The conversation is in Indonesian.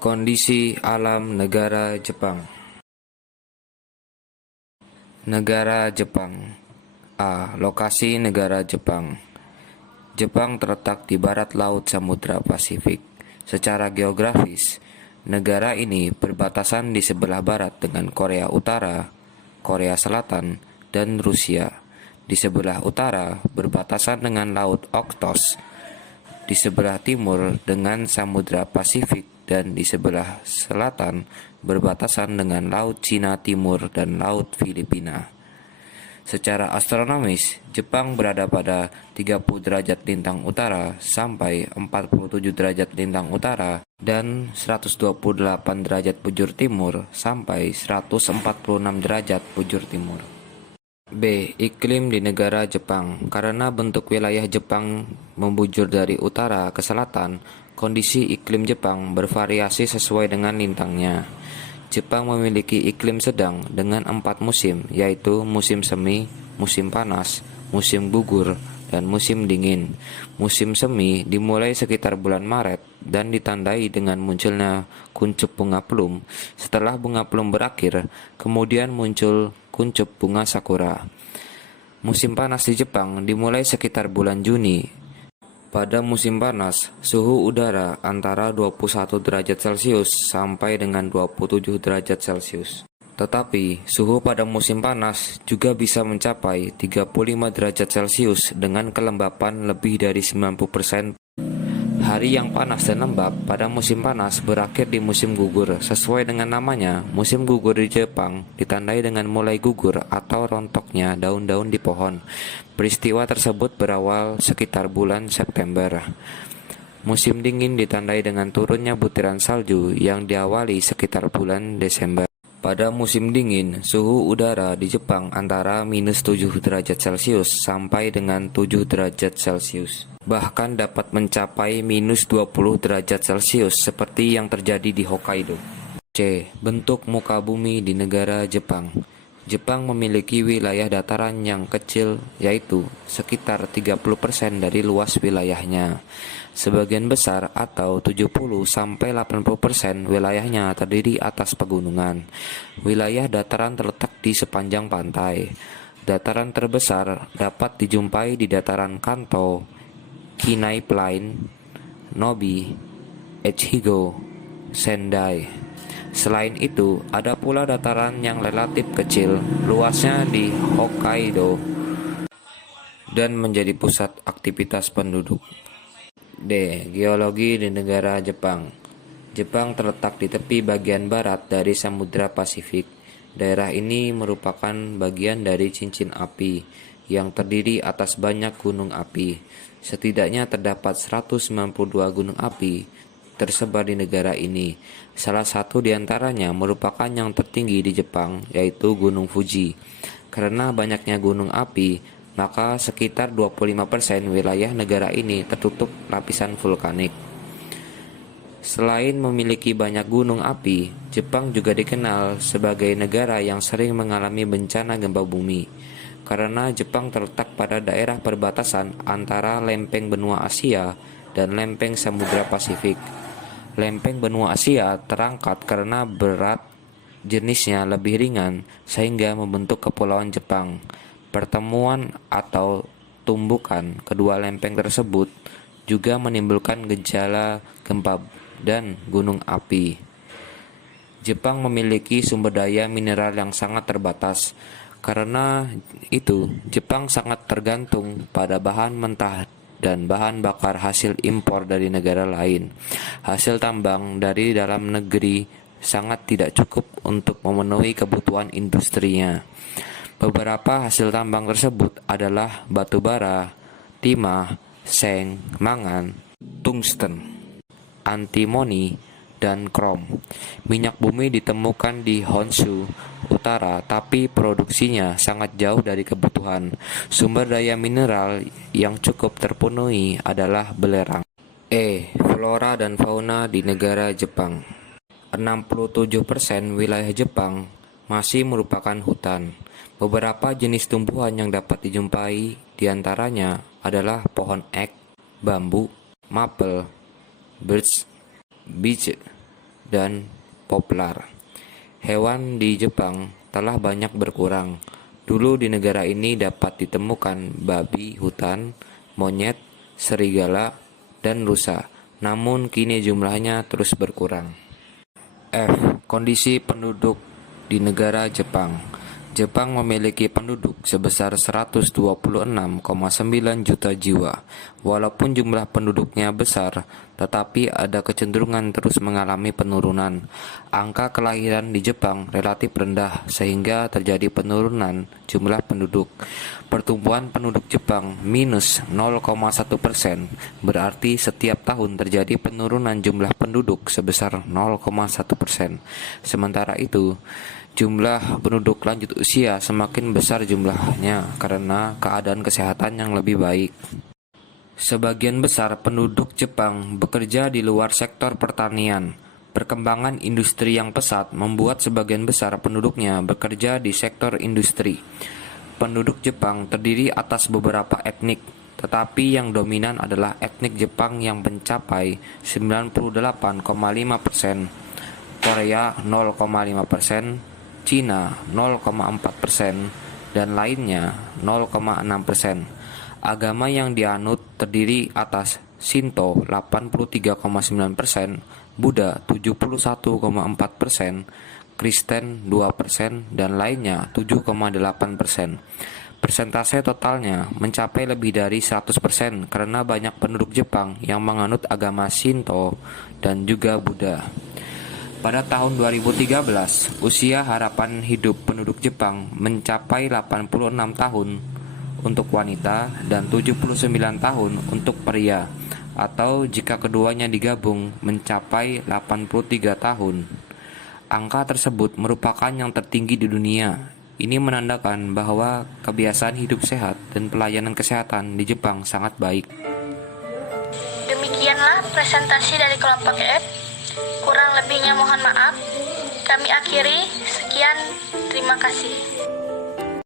Kondisi alam negara Jepang. Negara Jepang. A. Lokasi negara Jepang. Jepang terletak di barat laut Samudra Pasifik. Secara geografis, negara ini berbatasan di sebelah barat dengan Korea Utara, Korea Selatan, dan Rusia. Di sebelah utara berbatasan dengan Laut Okhotsk, di sebelah timur dengan Samudra Pasifik, dan di sebelah selatan berbatasan dengan Laut Cina Timur dan Laut Filipina. Secara astronomis, Jepang berada pada 30 derajat lintang utara sampai 47 derajat lintang utara dan 128 derajat bujur timur sampai 146 derajat bujur timur. B. Iklim di negara Jepang. Karena bentuk wilayah Jepang membujur dari utara ke selatan, kondisi iklim Jepang bervariasi sesuai dengan lintangnya. Jepang memiliki iklim sedang dengan 4 musim, yaitu musim semi, musim panas, musim gugur, dan musim dingin. Musim semi dimulai sekitar bulan Maret dan ditandai dengan munculnya kuncup bunga plum. Setelah bunga plum berakhir, kemudian muncul kuncup bunga sakura. Musim panas di Jepang dimulai sekitar bulan Juni. Pada musim panas, suhu udara antara 21 derajat Celcius sampai dengan 27 derajat Celcius. Tetapi, suhu pada musim panas juga bisa mencapai 35 derajat Celcius dengan kelembapan lebih dari 90%. Hari yang panas dan lembab pada musim panas berakhir di musim gugur. Sesuai dengan namanya, musim gugur di Jepang ditandai dengan mulai gugur atau rontoknya daun-daun di pohon. Peristiwa tersebut berawal sekitar bulan September. Musim dingin ditandai dengan turunnya butiran salju yang diawali sekitar bulan Desember. Pada musim dingin, suhu udara di Jepang antara minus 7 derajat Celcius sampai dengan 7 derajat Celcius. Bahkan dapat mencapai minus 20 derajat Celcius seperti yang terjadi di Hokkaido. C. Bentuk muka bumi di negara Jepang. Jepang memiliki wilayah dataran yang kecil, yaitu sekitar 30% dari luas wilayahnya. Sebagian besar atau 70-80% wilayahnya terdiri atas pegunungan. Wilayah dataran terletak di sepanjang pantai. Dataran terbesar dapat dijumpai di dataran Kanto, Kinai Plain, Nobi, Echigo, Sendai. Selain itu, ada pula dataran yang relatif kecil, luasnya di Hokkaido, dan menjadi pusat aktivitas penduduk. D. Geologi di negara Jepang. Jepang terletak di tepi bagian barat dari Samudra Pasifik. Daerah ini merupakan bagian dari cincin api yang terdiri atas banyak gunung api. Setidaknya terdapat 192 gunung api tersebar di negara ini. Salah satu di antaranya merupakan yang tertinggi di Jepang, yaitu Gunung Fuji. Karena banyaknya gunung api, maka sekitar 25% wilayah negara ini tertutup lapisan vulkanik. Selain memiliki banyak gunung api, Jepang juga dikenal sebagai negara yang sering mengalami bencana gempa bumi. Karena Jepang terletak pada daerah perbatasan antara lempeng benua Asia dan lempeng Samudra Pasifik. Lempeng benua Asia terangkat karena berat jenisnya lebih ringan sehingga membentuk kepulauan Jepang. Pertemuan atau tumbukan kedua lempeng tersebut juga menimbulkan gejala gempa dan gunung api. Jepang memiliki sumber daya mineral yang sangat terbatas. Karena itu, Jepang sangat tergantung pada bahan mentah dan bahan bakar hasil impor dari negara lain. Hasil tambang dari dalam negeri sangat tidak cukup untuk memenuhi kebutuhan industrinya. Beberapa hasil tambang tersebut adalah batu bara, timah, seng, mangan, tungsten, antimoni, dan krom. Minyak bumi ditemukan di Honshu Utara, tapi produksinya sangat jauh dari kebutuhan. Sumber daya mineral yang cukup terpenuhi adalah belerang. E. Flora dan fauna di negara Jepang. 67% wilayah Jepang masih merupakan hutan. Beberapa jenis tumbuhan yang dapat dijumpai diantaranya adalah pohon ek, bambu, maple, birch, beech, dan poplar. Hewan di Jepang telah banyak berkurang. Dulu di negara ini dapat ditemukan babi hutan, monyet, serigala, dan rusa. Namun kini jumlahnya terus berkurang. F. Kondisi penduduk di negara Jepang. Jepang memiliki penduduk sebesar 126,9 juta jiwa. Walaupun jumlah penduduknya besar, tetapi ada kecenderungan terus mengalami penurunan. Angka kelahiran di Jepang relatif rendah sehingga terjadi penurunan jumlah penduduk. Pertumbuhan penduduk Jepang minus 0,1%, berarti setiap tahun terjadi penurunan jumlah penduduk sebesar 0,1%. Sementara itu, jumlah penduduk lanjut usia semakin besar jumlahnya karena keadaan kesehatan yang lebih baik. Sebagian besar penduduk Jepang bekerja di luar sektor pertanian. Perkembangan industri yang pesat membuat sebagian besar penduduknya bekerja di sektor industri. Penduduk Jepang terdiri atas beberapa etnik, tetapi yang dominan adalah etnik Jepang yang mencapai 98,5%, Korea 0,5%, Cina 0,4%, dan lainnya 0,6%. Agama yang dianut terdiri atas Shinto 83,9%, Buddha 71,4%, Kristen 2%, dan lainnya 7,8%. Persentase totalnya mencapai lebih dari 100% karena banyak penduduk Jepang yang menganut agama Shinto dan juga Buddha. Pada tahun 2013, usia harapan hidup penduduk Jepang mencapai 86 tahun untuk wanita dan 79 tahun untuk pria, atau jika keduanya digabung mencapai 83 tahun. Angka tersebut merupakan yang tertinggi di dunia. Ini menandakan bahwa kebiasaan hidup sehat dan pelayanan kesehatan di Jepang sangat baik. Demikianlah presentasi dari kelompok F. Kurang lebihnya mohon maaf. Kami akhiri. Sekian, terima kasih.